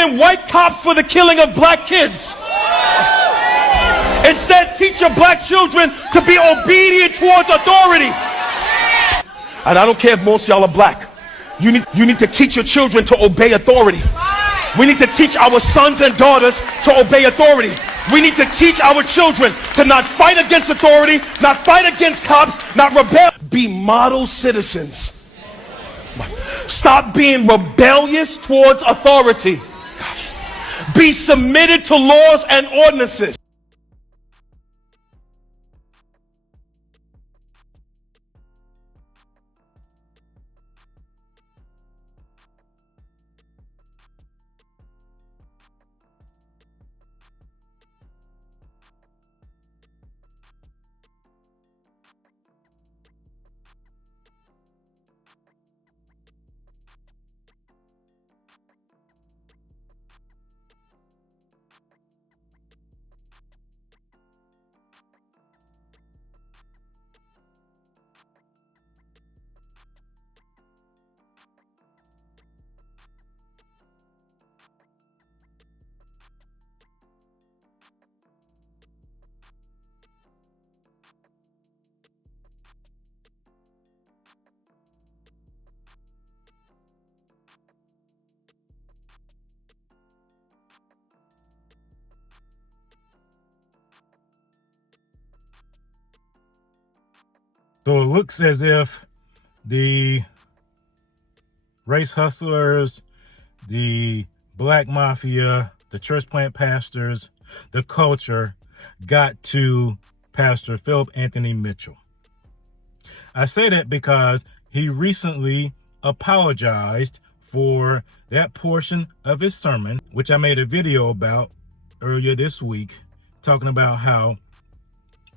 blaming white cops for the killing of black kids. Instead, teach your black children to be obedient towards authority. And I don't care if most of y'all are black. You need to teach your children to obey authority. We need to teach our sons and daughters to obey authority. We need to teach our children to not fight against authority, not fight against cops, not rebel. Be model citizens. Stop being rebellious towards authority. Be submitted to laws and ordinances. So it looks as if the race hustlers, the black mafia, the church plant pastors, the culture got to Pastor Philip Anthony Mitchell. I say that because he recently apologized for that portion of his sermon, which I made a video about earlier this week, talking about how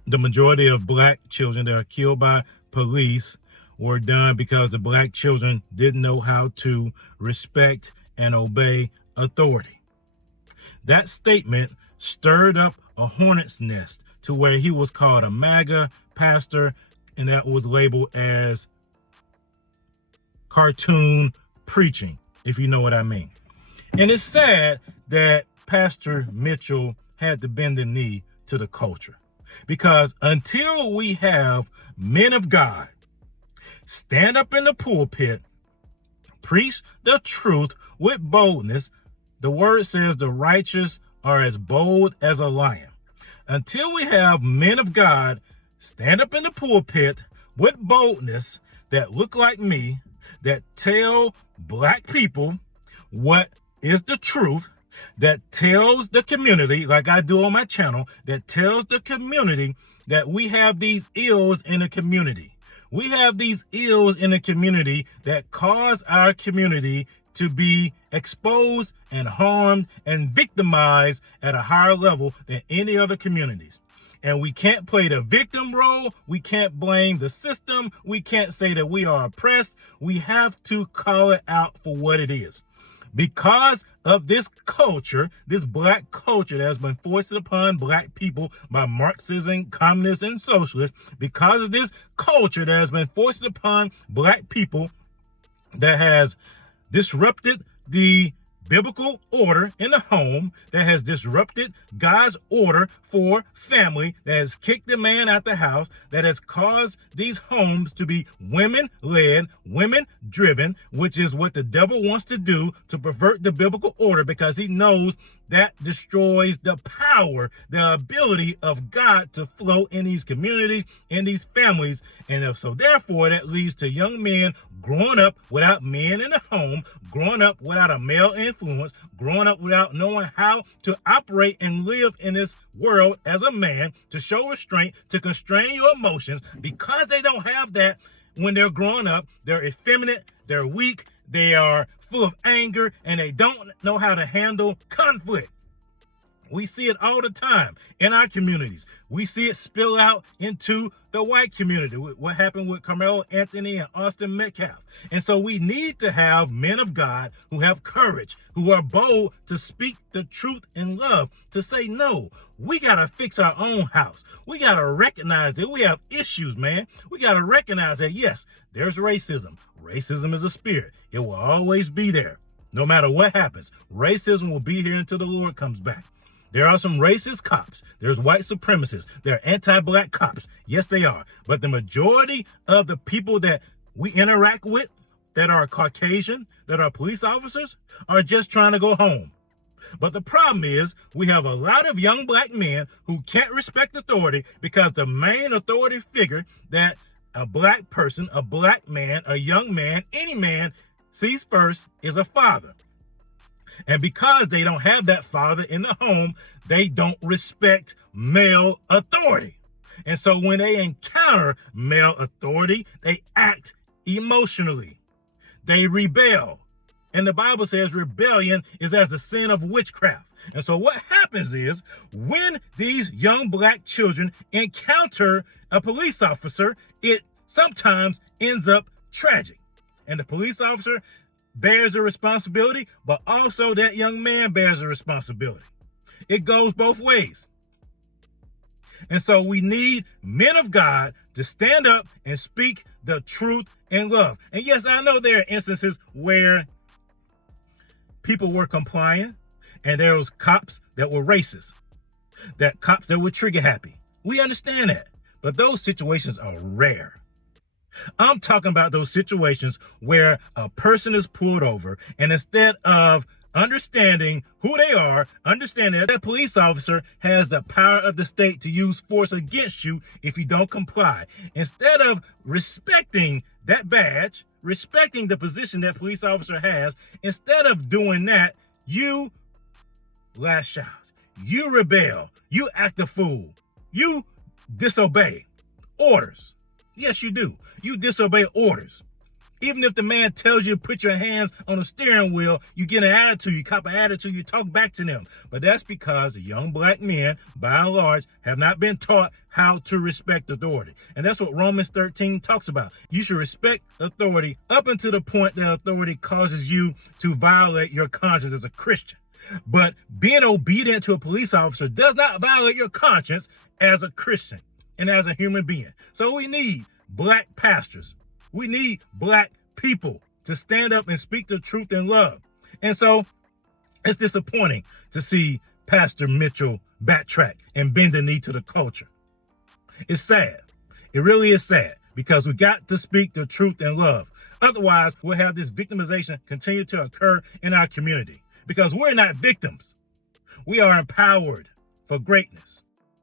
the majority of black children that are killed by police were done because the black children didn't know how to respect and obey authority. That statement stirred up a hornet's nest to where he was called a MAGA pastor, and that was labeled as cartoon preaching, if you know what I mean. And it's sad that Pastor Mitchell had to bend the knee to the culture. Because until we have men of God stand up in the pulpit, preach the truth with boldness, the word says the righteous are as bold as a lion. Until we have men of God stand up in the pulpit with boldness that look like me, that tell black people what is the truth, that tells the community, like I do on my channel, that tells the community that we have these ills in the community. We have these ills in the community that cause our community to be exposed and harmed and victimized at a higher level than any other communities. And we can't play the victim role. We can't blame the system. We can't say that we are oppressed. We have to call it out for what it is. Because of this culture, this black culture that has been foisted upon black people by Marxism, communists, and socialists, because of this culture that has been foisted upon black people that has disrupted the biblical order in the home, that has disrupted God's order for family, that has kicked the man out the house, that has caused these homes to be women-led, women-driven, which is what the devil wants to do to pervert the biblical order, because he knows that destroys the power, the ability of God to flow in these communities, in these families. And so therefore, that leads to young men growing up without men in the home, growing up without a male influence, growing up without knowing how to operate and live in this world as a man, to show restraint, to constrain your emotions. Because they don't have that when they're growing up, they're effeminate, they're weak, they are full of anger, and they don't know how to handle conflict. We see it all the time in our communities. We see it spill out into the white community. What happened with Carmelo Anthony and Austin Metcalf. And so we need to have men of God who have courage, who are bold to speak the truth in love, to say, no, we got to fix our own house. We got to recognize that we have issues, man. We got to recognize that, yes, there's racism. Racism is a spirit. It will always be there. No matter what happens, racism will be here until the Lord comes back. There are some racist cops. There's white supremacists. There are anti-black cops. Yes, they are. But the majority of the people that we interact with that are Caucasian, that are police officers, are just trying to go home. But the problem is we have a lot of young black men who can't respect authority because the main authority figure that a black person, a black man, a young man, any man sees first is a father. And because they don't have that father in the home, they don't respect male authority. And so when they encounter male authority, they act emotionally. They rebel. And the Bible says rebellion is as the sin of witchcraft. And so what happens is when these young black children encounter a police officer, it sometimes ends up tragic. And the police officer bears a responsibility, but also that young man bears a responsibility. It goes both ways. And so we need men of God to stand up and speak the truth in love. And yes, I know there are instances where people were complying and there was cops that were racist, that cops that were trigger happy. We understand that, but those situations are rare. I'm talking about those situations where a person is pulled over and instead of understanding who they are, understanding that a police officer has the power of the state to use force against you if you don't comply. Instead of respecting that badge, respecting the position that police officer has, instead of doing that, you lash out, you rebel, you act a fool, you disobey orders. Yes, you do. You disobey orders. Even if the man tells you to put your hands on the steering wheel, you get an attitude, you cop an attitude, you talk back to them. But that's because young black men, by and large, have not been taught how to respect authority. And that's what Romans 13 talks about. You should respect authority up until the point that authority causes you to violate your conscience as a Christian. But being obedient to a police officer does not violate your conscience as a Christian and as a human being. So we need black pastors. We need black people to stand up and speak the truth in love. And so it's disappointing to see Pastor Mitchell backtrack and bend the knee to the culture. It's sad. It really is sad because we got to speak the truth in love. Otherwise, we'll have this victimization continue to occur in our community because we're not victims. We are empowered for greatness.